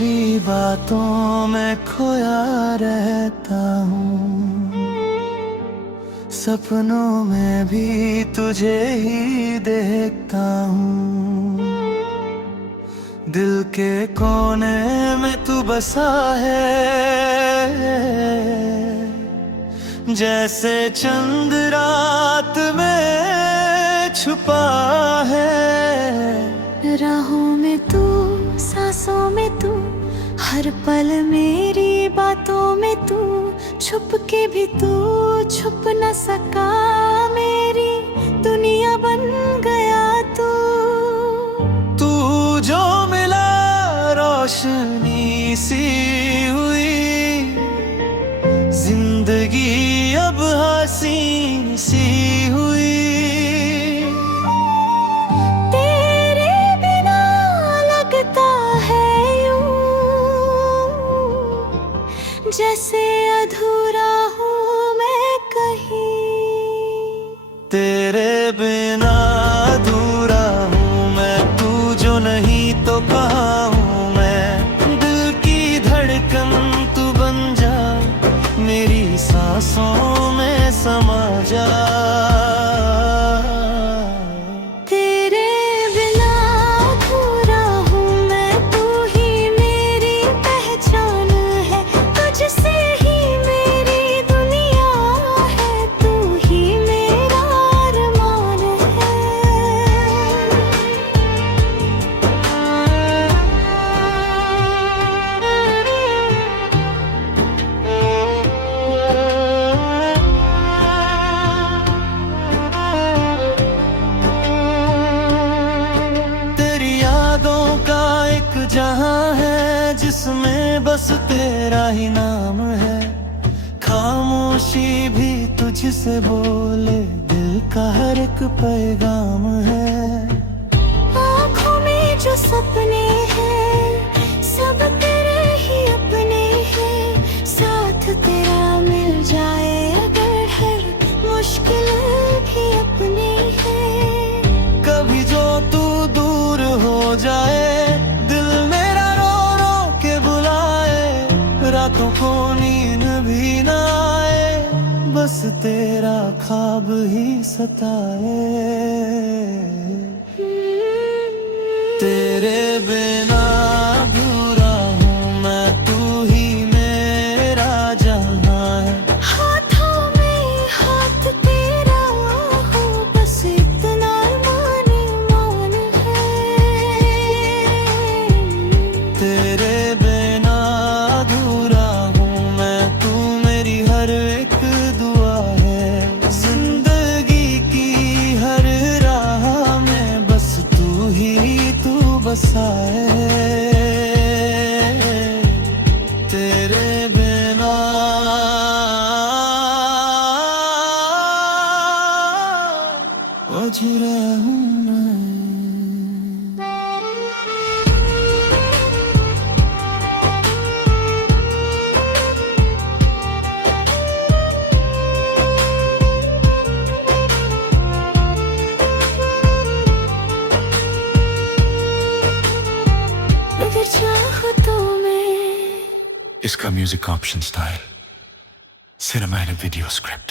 तेरी बातों में खोया रहता हूँ, सपनों में भी तुझे ही देखता हूँ। दिल के कोने में तू बसा है, जैसे चंद रात में छुपा है। राहों में तू, सांसों में तू, हर पल मेरी बातों में तू, छुप के भी तू छुप न सका, मेरी दुनिया बन गया तू। तू जो मिला रोशनी सी हुई, जिंदगी अब हसीन सी हुई। तेरे बिना लगता है यूं, जैसे अधूरा हूँ मैं कहीं। तेरे बिना अधूरा हूँ मैं, तू जो नहीं तो कहाँ हूँ मैं। दिल की धड़कन तू बन जा, मेरी सांसों में समा जा। तेरे बिना अधूरा हूँ मैं, तू ही मेरी पहचान है, तुझसे ही मेरी दुनिया है, तू ही मेरा अरमान है। जहाँ है जिसमें बस तेरा ही नाम है, खामोशी भी तुझसे बोले, दिल का हर एक पैगाम है। आँखों में जो सपने हैं सब तेरे ही अपने हैं, साथ तेरा मिल जाए अगर हर मुश्किल भी अपनी है। कभी जो तू दूर हो जाए, रातों को नींद भी ना आए, बस तेरा ख्वाब ही सताए। तेरे बिना अधूरा हूँ मैं, तू ही मेरा जहाँ है। हाथों में हाथ तेरा हो, बस इतना मान है। तेरे बिना अधूरा हूँ मैं, तू मेरी हर एक दुआ है। जिंदगी की हर राह में बस तू ही तू बसा है। तेरे बिना अधूरा हूँ मैं। इसका music option style cinematic video script.